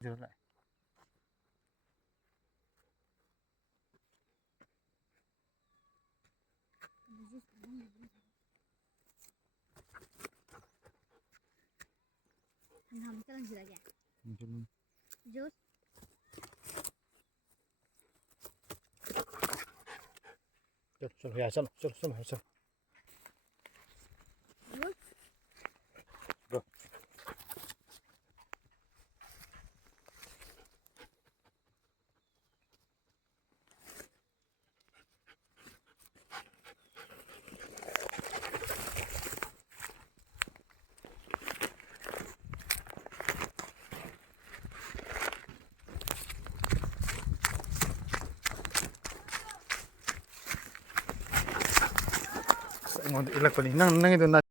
giữ lại. हम चलन जुड़ा गया जूस चलो चलो यार चलो चलो चलो चलो juice go. Ngon ilak ko ni nang nang ito na